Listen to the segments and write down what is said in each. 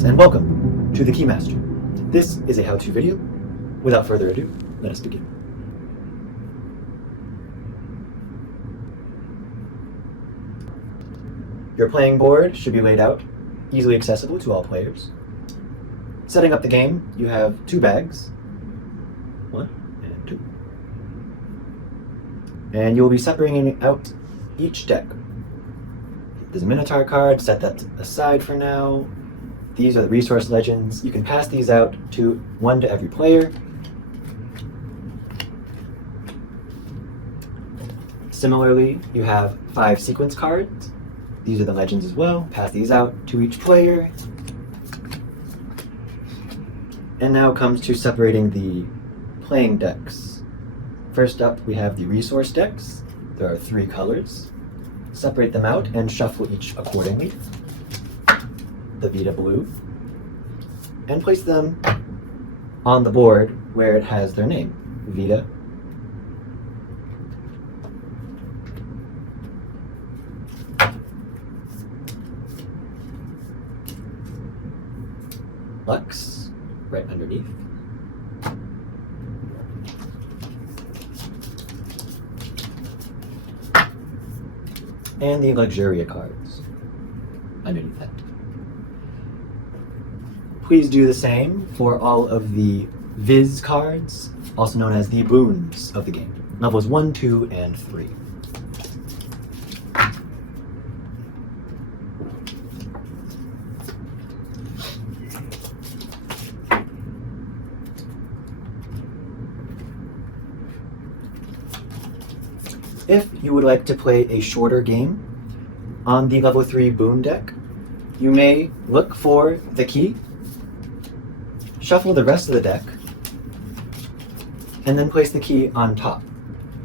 Greetings and welcome to the Keymaster. This is a how-to video. Without further ado, let us begin. Your playing board should be laid out, easily accessible to all players. Setting up the game, you have two bags, 1 and 2. And you will be separating out each deck. There's a Minotaur card, set that aside for now. These are the resource legends. You can pass these out to one to every player. Similarly, you have 5 sequence cards. These are the legends as well. Pass these out to each player. And now comes to separating the playing decks. First up, we have the resource decks. There are 3 colors. Separate them out and shuffle each accordingly. The Vita blue, and place them on the board where it has their name, Vita. Lux, right underneath. And the Luxuria cards underneath that. Please do the same for all of the Viz cards, also known as the boons of the game. Levels 1, 2, and 3. If you would like to play a shorter game on the level 3 boon deck, you may look for the key, shuffle the rest of the deck, and then place the key on top.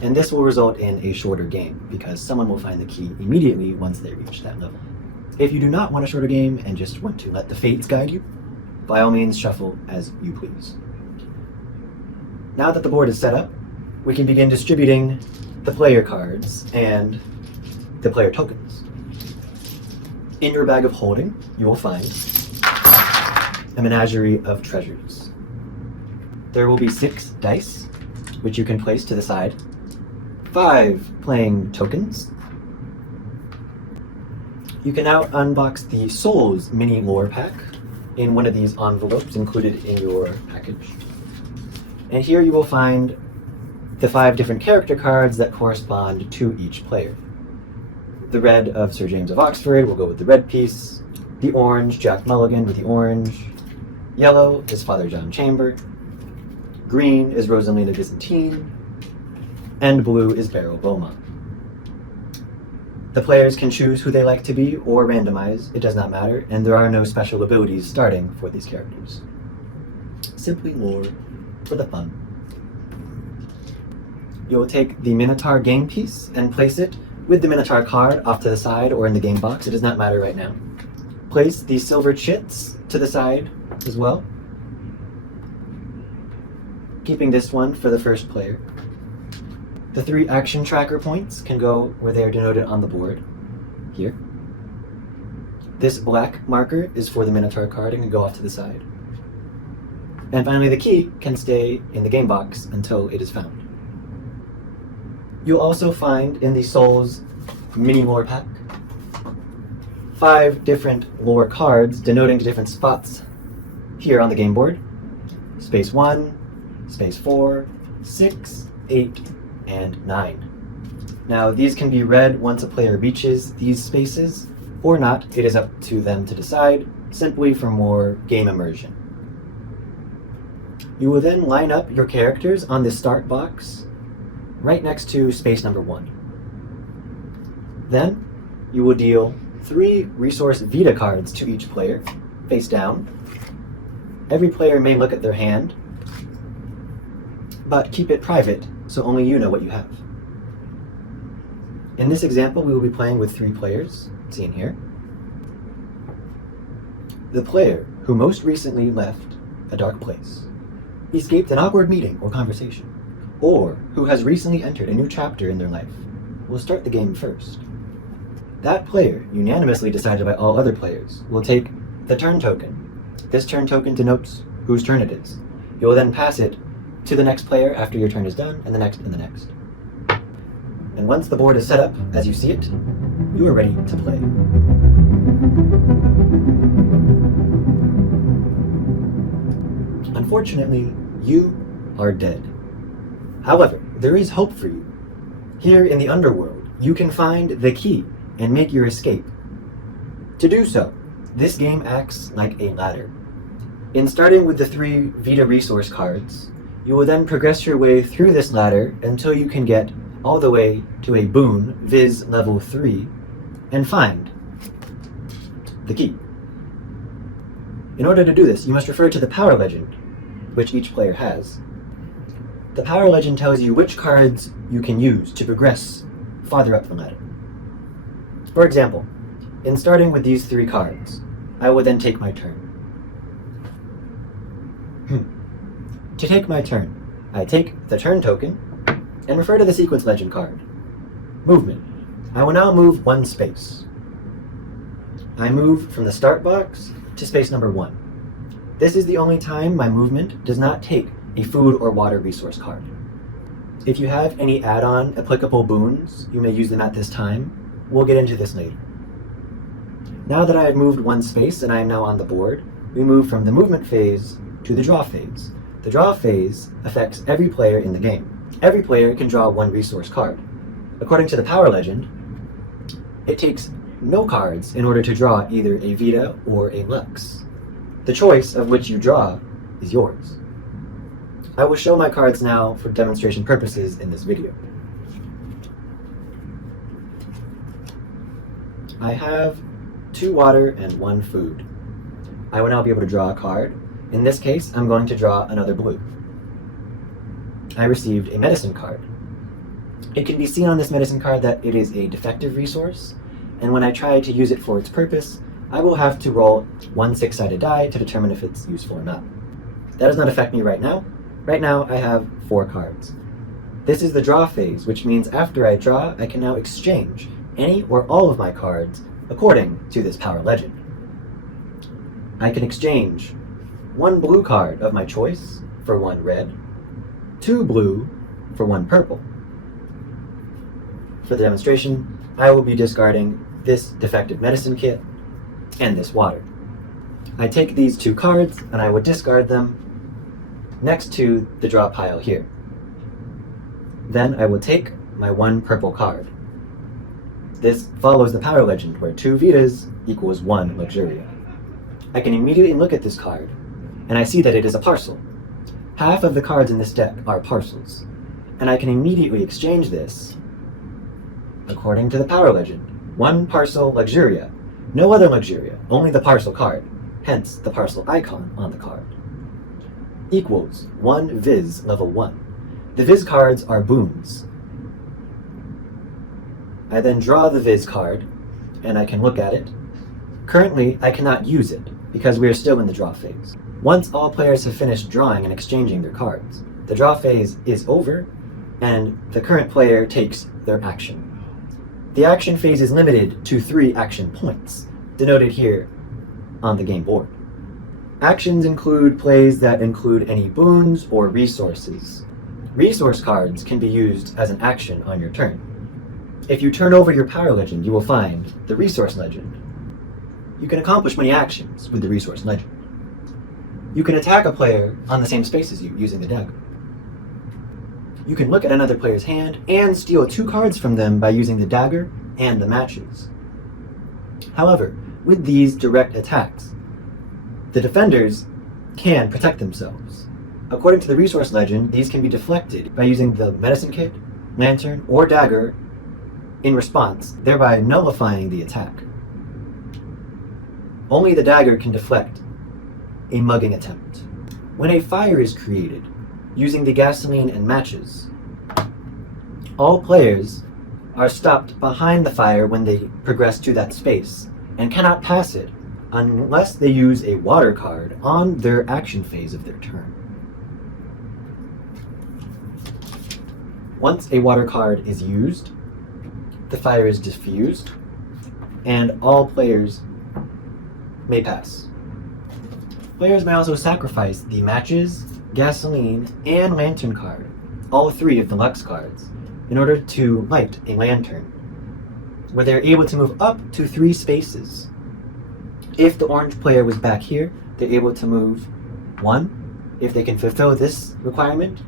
And this will result in a shorter game because someone will find the key immediately once they reach that level. If you do not want a shorter game and just want to let the fates guide you, by all means shuffle as you please. Now that the board is set up, we can begin distributing the player cards and the player tokens. In your bag of holding, you will find a menagerie of treasures. There will be 6 dice, which you can place to the side, 5 playing tokens. You can now unbox the Souls mini lore pack in one of these envelopes included in your package. And here you will find the 5 different character cards that correspond to each player. The red of Sir James of Oxford will go with the red piece, the orange, Jack Mulligan with the orange, yellow is Father John Chamber, green is Rosalina Byzantine, and blue is Beryl Beaumont. The players can choose who they like to be or randomize, it does not matter, and there are no special abilities starting for these characters. Simply lore for the fun. You will take the Minotaur game piece and place it with the Minotaur card off to the side or in the game box, it does not matter right now. Place the silver chits to the side as well, keeping this one for the first player. The 3 action tracker points can go where they are denoted on the board, here. This black marker is for the Minotaur card and can go off to the side. And finally the key can stay in the game box until it is found. You'll also find in the Souls mini lore pack 5 different lore cards denoting to different spots here on the game board. Space 1, Space 4, 6, 8, and 9. Now these can be read once a player reaches these spaces, or not, it is up to them to decide, simply for more game immersion. You will then line up your characters on the start box right next to space number 1. Then you will deal 3 resource Vita cards to each player, face down. Every player may look at their hand, but keep it private so only you know what you have. In this example, we will be playing with 3 players, seen here. The player who most recently left a dark place, escaped an awkward meeting or conversation, or who has recently entered a new chapter in their life, will start the game first. That player, unanimously decided by all other players, will take the turn token This turn token denotes whose turn it is. You will then pass it to the next player after your turn is done, and the next, and the next. And once the board is set up as you see it, you are ready to play. Unfortunately, you are dead. However, there is hope for you. Here in the underworld, you can find the key and make your escape. To do so, this game acts like a ladder. In starting with the 3 Vita resource cards, you will then progress your way through this ladder until you can get all the way to a boon, viz. Level 3, and find the key. In order to do this, you must refer to the power legend, which each player has. The power legend tells you which cards you can use to progress farther up the ladder. For example, in starting with these 3 cards, I will then take my turn. To take my turn, I take the turn token and refer to the sequence legend card. Movement. I will now move 1 space. I move from the start box to space number 1. This is the only time my movement does not take a food or water resource card. If you have any add-on applicable boons, you may use them at this time. We'll get into this later. Now that I have moved 1 space and I am now on the board, we move from the movement phase to the draw phase. The draw phase affects every player in the game. Every player can draw 1 resource card. According to the power legend, it takes no cards in order to draw either a Vita or a Lux. The choice of which you draw is yours. I will show my cards now for demonstration purposes in this video. I have 2 water and 1 food. I will now be able to draw a card. In this case, I'm going to draw another blue. I received a medicine card. It can be seen on this medicine card that it is a defective resource, and when I try to use it for its purpose, I will have to roll 1 6-sided die to determine if it's useful or not. That does not affect me right now. Right now, I have 4 cards. This is the draw phase, which means after I draw, I can now exchange any or all of my cards according to this power legend. I can exchange 1 blue card of my choice for 1 red, 2 blue for 1 purple. For the demonstration, I will be discarding this defective medicine kit and this water. I take these 2 cards and I would discard them next to the draw pile here. Then I will take my 1 purple card. This follows the power legend where 2 Vitas equals 1 Luxuria. I can immediately look at this card and I see that it is a parcel. Half of the cards in this deck are parcels, and I can immediately exchange this according to the power legend. 1 parcel Luxuria, no other Luxuria, only the parcel card, hence the parcel icon on the card, equals 1 Viz level 1. The Viz cards are boons. I then draw the Viz card, and I can look at it. Currently, I cannot use it, because we are still in the draw phase. Once all players have finished drawing and exchanging their cards, the draw phase is over, and the current player takes their action. The action phase is limited to 3 action points, denoted here on the game board. Actions include plays that include any boons or resources. Resource cards can be used as an action on your turn. If you turn over your power legend, you will find the resource legend. You can accomplish many actions with the resource legend. You can attack a player on the same space as you using the dagger. You can look at another player's hand and steal 2 cards from them by using the dagger and the matches. However, with these direct attacks, the defenders can protect themselves. According to the resource legend, these can be deflected by using the medicine kit, lantern, or dagger in response, thereby nullifying the attack. Only the dagger can deflect a mugging attempt. When a fire is created using the gasoline and matches, all players are stopped behind the fire when they progress to that space and cannot pass it unless they use a water card on their action phase of their turn. Once a water card is used, the fire is diffused and all players may pass. Players may also sacrifice the matches, gasoline, and lantern card, all three of the Lux cards, in order to light a lantern, where they're able to move up to 3 spaces. If the orange player was back here, they're able to move 1. If they can fulfill this requirement,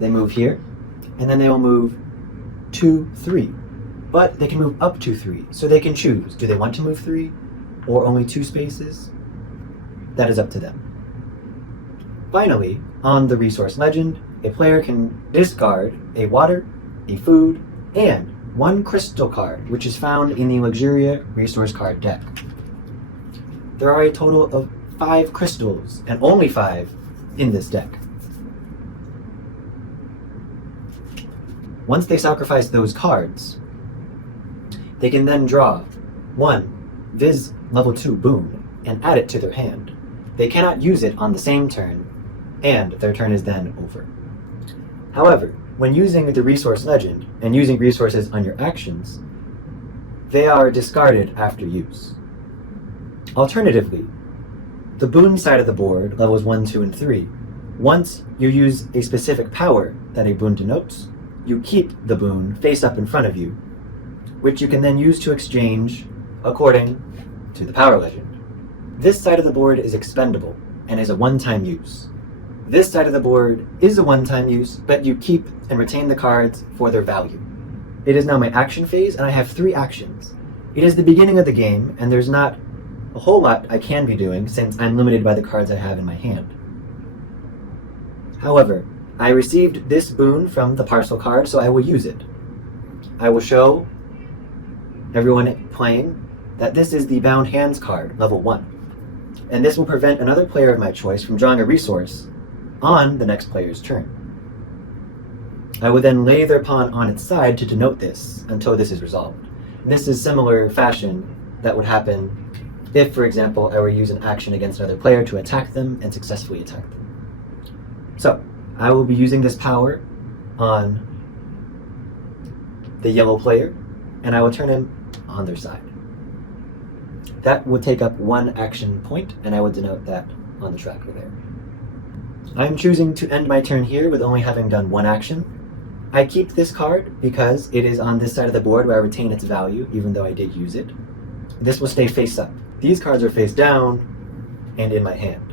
they move here, and then they will move 2, 3. But they can move up to 3, so they can choose. Do they want to move 3 or only 2 spaces? That is up to them. Finally, on the resource legend, a player can discard a water, a food, and 1 crystal card, which is found in the Luxuria resource card deck. There are a total of 5 crystals, and only 5 in this deck. Once they sacrifice those cards, they can then draw 1 Viz level 2 boon and add it to their hand. They cannot use it on the same turn, and their turn is then over. However, when using the resource legend and using resources on your actions, they are discarded after use. Alternatively, the boon side of the board, levels 1, 2, and 3, once you use a specific power that a boon denotes, you keep the boon face up in front of you, which you can then use to exchange according to the power legend. This side of the board is expendable and is a one-time use. This side of the board is a one-time use, but you keep and retain the cards for their value. It is now my action phase, and I have 3 actions. It is the beginning of the game, and there's not a whole lot I can be doing since I'm limited by the cards I have in my hand. However, I received this boon from the parcel card, so I will use it. I will show everyone playing that this is the Bound Hands card, level 1, and this will prevent another player of my choice from drawing a resource on the next player's turn. I will then lay their pawn on its side to denote this until this is resolved. And this is similar fashion that would happen if, for example, I were to use an action against another player to attack them and successfully attack them. So, I will be using this power on the yellow player, and I will turn him on their side. That will take up 1 action point, and I will denote that on the tracker there. I'm choosing to end my turn here with only having done 1 action. I keep this card because it is on this side of the board where I retain its value, even though I did use it. This will stay face up. These cards are face down and in my hand,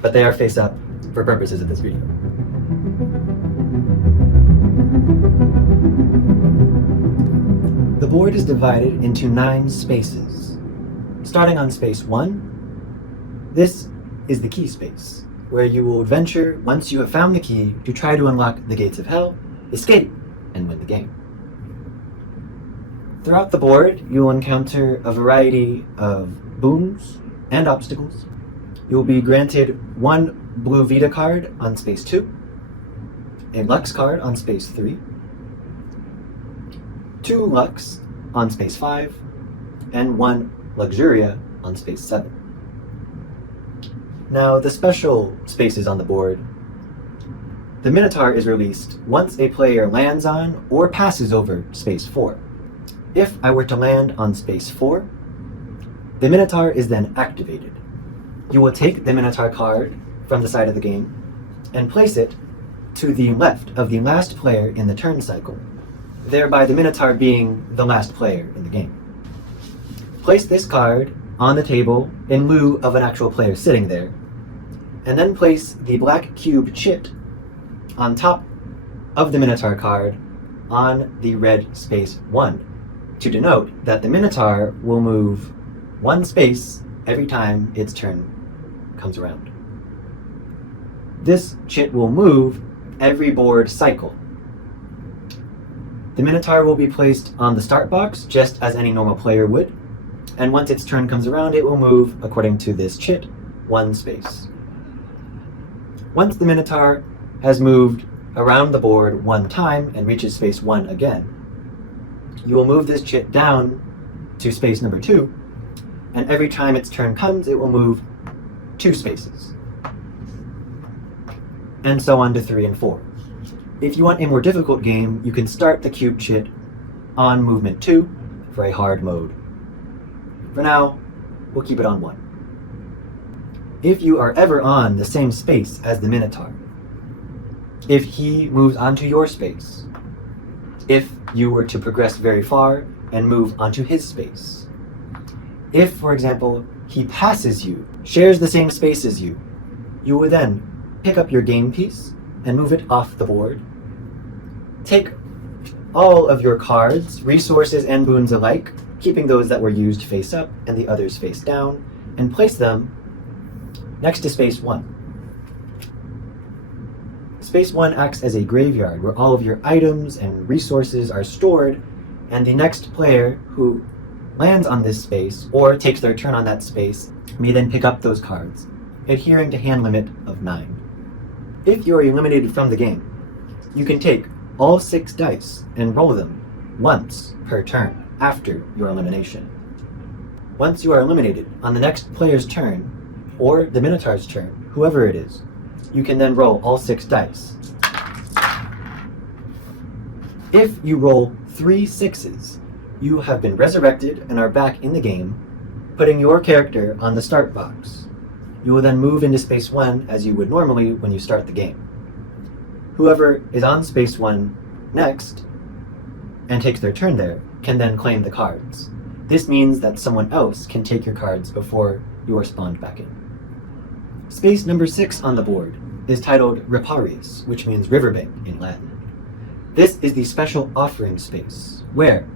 but they are face up for purposes of this video. The board is divided into 9 spaces. Starting on space 1, this is the key space, where you will adventure once you have found the key to try to unlock the gates of hell, escape, and win the game. Throughout the board, you will encounter a variety of boons and obstacles. You will be granted 1 blue Vita card on space 2, a Lux card on space 3, 2 Lux on space 5, and 1 Luxuria on space 7. Now, the special spaces on the board. The Minotaur is released once a player lands on or passes over space 4. If I were to land on space 4, the Minotaur is then activated. You will take the Minotaur card from the side of the game and place it to the left of the last player in the turn cycle, thereby the Minotaur being the last player in the game. Place this card on the table in lieu of an actual player sitting there, and then place the black cube chit on top of the Minotaur card on the red space 1 to denote that the Minotaur will move 1 space every time its turn comes around. This chit will move every board cycle. The Minotaur will be placed on the start box just as any normal player would, and once its turn comes around, it will move, according to this chit, 1 space. Once the Minotaur has moved around the board 1 time and reaches space 1 again, you will move this chit down to space number 2, and every time its turn comes, it will move 2 spaces. And so on to 3 and 4. If you want a more difficult game, you can start the cube chit on movement 2 for a hard mode. For now, we'll keep it on 1. if you are ever on the same space as the Minotaur, if he moves onto your space, if you were to progress very far and move onto his space, if, for example, he passes you, shares the same space as you, you will then pick up your game piece and move it off the board. Take all of your cards, resources and boons alike, keeping those that were used face up and the others face down, and place them next to space 1. Space 1 acts as a graveyard where all of your items and resources are stored, and the next player who lands on this space or takes their turn on that space may then pick up those cards, adhering to hand limit of 9. If you are eliminated from the game, you can take all 6 dice and roll them once per turn after your elimination. Once you are eliminated, on the next player's turn, or the Minotaur's turn, whoever it is, you can then roll all 6 dice. If you roll 3 6s, you have been resurrected and are back in the game, putting your character on the start box. You will then move into space 1 as you would normally when you start the game. Whoever is on space 1 next and takes their turn there can then claim the cards. This means that someone else can take your cards before you are spawned back in. Space number 6 on the board is titled Riparius, which means riverbank in Latin. This is the special offering space, where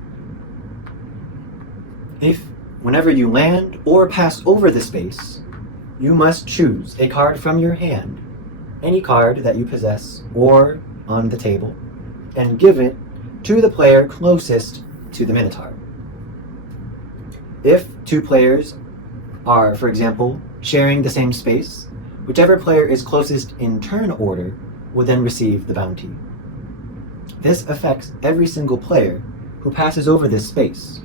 whenever you land or pass over the space, you must choose a card from your hand, any card that you possess or on the table, and give it to the player closest to the Minotaur. If 2 players are, for example, sharing the same space, whichever player is closest in turn order will then receive the bounty. This affects every single player who passes over this space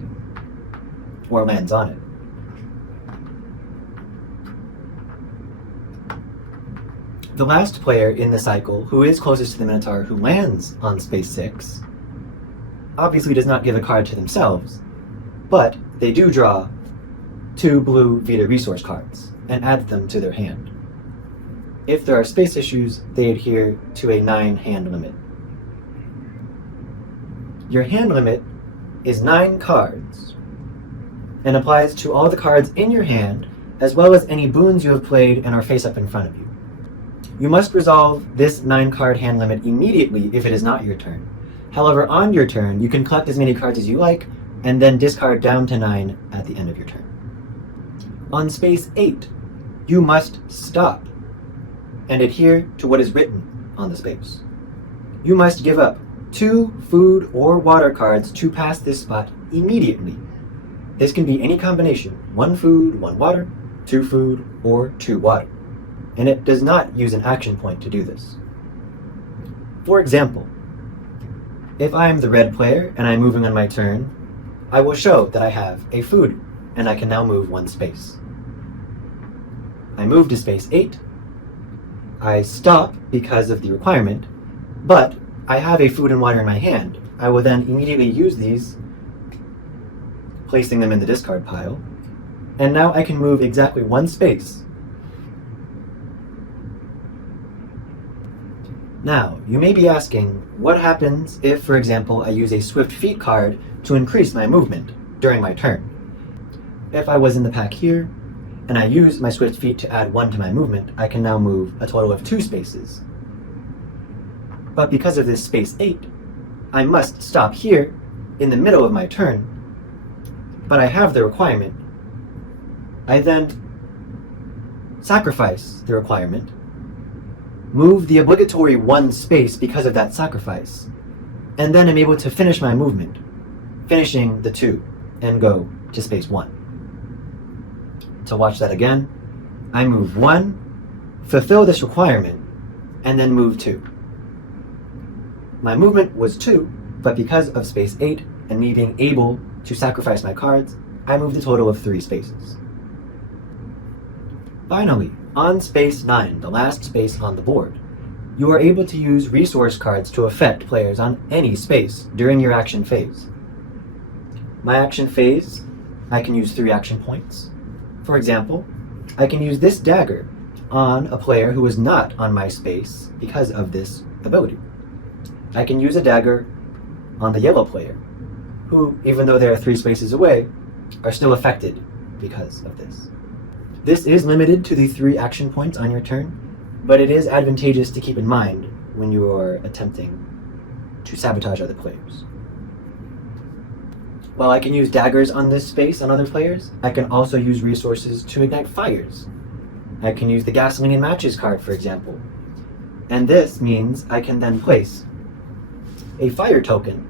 or lands on it. The last player in the cycle who is closest to the Minotaur who lands on space 6 obviously does not give a card to themselves, but they do draw 2 blue Vita resource cards and add them to their hand. If there are space issues, they adhere to a 9 hand limit. Your hand limit is 9 cards and applies to all the cards in your hand as well as any boons you have played and are face up in front of you. You must resolve this 9 card hand limit immediately if it is not your turn. However, on your turn, you can collect as many cards as you like and then discard down to 9 at the end of your turn. On space 8, you must stop and adhere to what is written on the space. You must give up 2 food or water cards to pass this spot immediately. This can be any combination, 1 food, 1 water, 2 food, or 2 water. And it does not use an action point to do this. For example, if I am the red player and I'm moving on my turn, I will show that I have a food and I can now move 1 space. I move to space 8. I stop because of the requirement, but I have a food and water in my hand. I will then immediately use these, placing them in the discard pile, and now I can move exactly 1 space. Now, you may be asking, what happens if, for example, I use a Swift Feet card to increase my movement during my turn? If I was in the pack here, and I use my Swift Feet to add 1 to my movement, I can now move a total of 2 spaces. But because of this space 8, I must stop here in the middle of my turn, but I have the requirement. I then sacrifice the requirement, move the obligatory 1 space because of that sacrifice, and then I'm able to finish my movement, finishing the 2, and go to space 1. To watch that again, I move 1, fulfill this requirement, and then move 2. My movement was 2, but because of space 8 and me being able to sacrifice my cards, I moved a total of 3 spaces. Finally, on space 9, the last space on the board, you are able to use resource cards to affect players on any space during your action phase. My action phase, I can use 3 action points. For example, I can use this dagger on a player who is not on my space because of this ability. I can use a dagger on the yellow player, who, even though they are 3 spaces away, are still affected because of this. This is limited to the 3 action points on your turn, but it is advantageous to keep in mind when you are attempting to sabotage other players. While I can use daggers on this space on other players, I can also use resources to ignite fires. I can use the gasoline and matches card, for example. And this means I can then place a fire token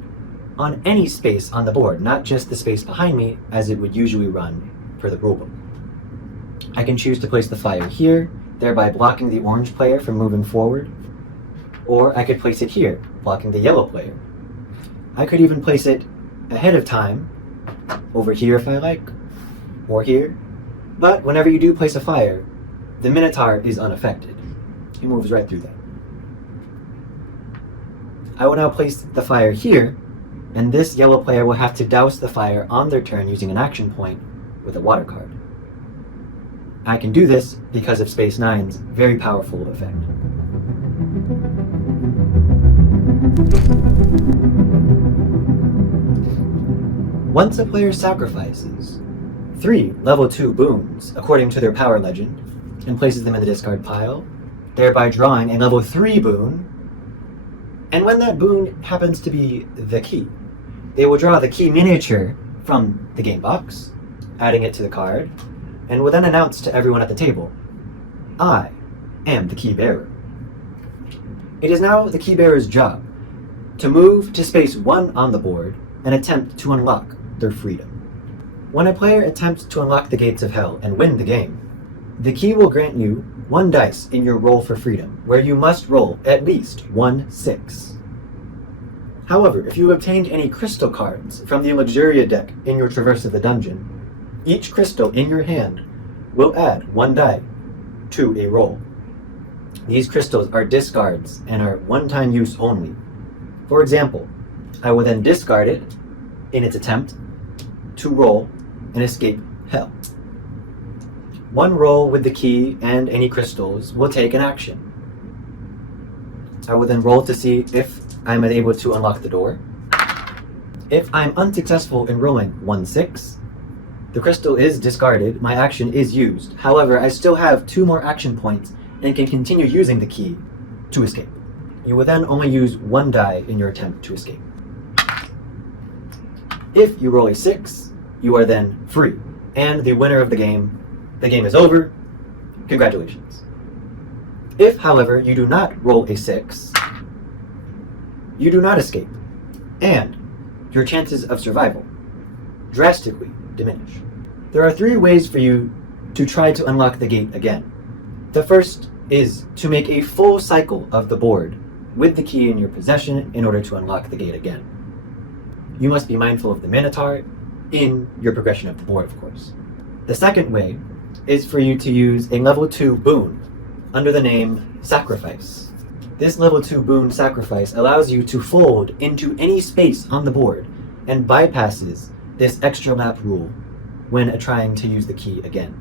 on any space on the board, not just the space behind me as it would usually run per the rulebook. I can choose to place the fire here, thereby blocking the orange player from moving forward, or I could place it here, blocking the yellow player. I could even place it ahead of time, over here if I like, or here, but whenever you do place a fire, the Minotaur is unaffected. He moves right through that. I will now place the fire here, and this yellow player will have to douse the fire on their turn using an action point with a water card. I can do this because of Space 9's very powerful effect. Once a player sacrifices 3 level 2 boons according to their power legend and places them in the discard pile, thereby drawing a level 3 boon, and when that boon happens to be the key, they will draw the key miniature from the game box, adding it to the card, and will then announce to everyone at the table, I am the key bearer. It is now the key bearer's job to move to space 1 on the board and attempt to unlock their freedom. When a player attempts to unlock the gates of hell and win the game, the key will grant you 1 dice in your roll for freedom, where you must roll at least 1 6. However, if you obtained any crystal cards from the Luxuria deck in your traverse of the dungeon, each crystal in your hand will add 1 die to a roll. These crystals are discards and are one-time use only. For example, I will then discard it in its attempt to roll and escape hell. 1 roll with the key and any crystals will take an action. I will then roll to see if I'm able to unlock the door. If I'm unsuccessful in rolling 1 6, the crystal is discarded, my action is used. However, I still have 2 more action points and can continue using the key to escape. You will then only use 1 die in your attempt to escape. If you roll a 6, you are then free, and the winner of the game is over. Congratulations. If, however, you do not roll a 6, you do not escape, and your chances of survival drastically diminish. There are 3 ways for you to try to unlock the gate again. The first is to make a full cycle of the board with the key in your possession in order to unlock the gate again. You must be mindful of the Minotaur in your progression of the board, of course. The second way is for you to use a level 2 boon under the name Sacrifice. This level 2 boon Sacrifice allows you to fold into any space on the board and bypasses this extra lap rule when trying to use the key again.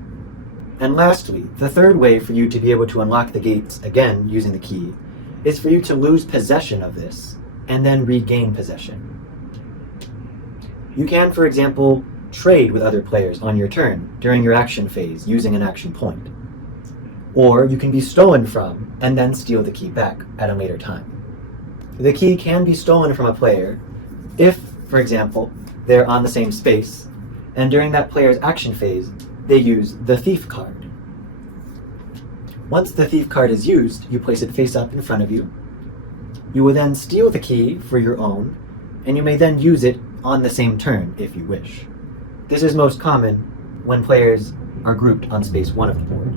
And lastly, the third way for you to be able to unlock the gates again using the key is for you to lose possession of this and then regain possession. You can, for example, trade with other players on your turn during your action phase using an action point. Or you can be stolen from and then steal the key back at a later time. The key can be stolen from a player if, for example, they're on the same space, and during that player's action phase, they use the Thief card. Once the Thief card is used, you place it face up in front of you. You will then steal the key for your own, and you may then use it on the same turn if you wish. This is most common when players are grouped on space 1 of the board.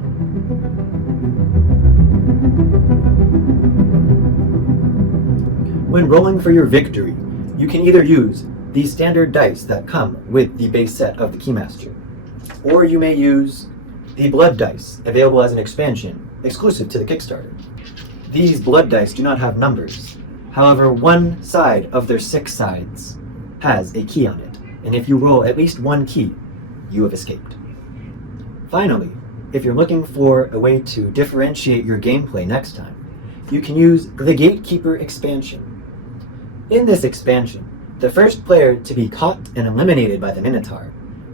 When rolling for your victory, you can either use the standard dice that come with the base set of the Keymaster, or you may use the blood dice available as an expansion exclusive to the Kickstarter. These blood dice do not have numbers. However, one side of their 6 sides has a key on it, and if you roll at least 1 key, you have escaped. Finally, if you're looking for a way to differentiate your gameplay next time, you can use the Gatekeeper expansion. In this expansion, the first player to be caught and eliminated by the Minotaur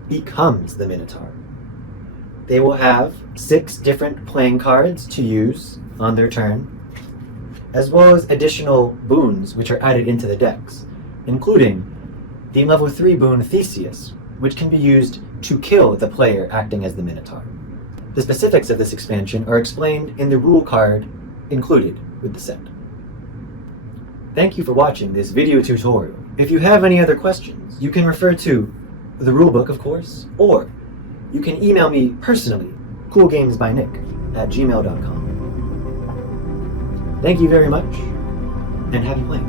becomes the Minotaur. They will have 6 different playing cards to use on their turn, as well as additional boons which are added into the decks, including the level 3 boon Theseus, which can be used to kill the player acting as the Minotaur. The specifics of this expansion are explained in the rule card included with the set. Thank you for watching this video tutorial. If you have any other questions, you can refer to the rulebook, of course, or you can email me personally, coolgamesbynick@gmail.com. Thank you very much, and happy playing.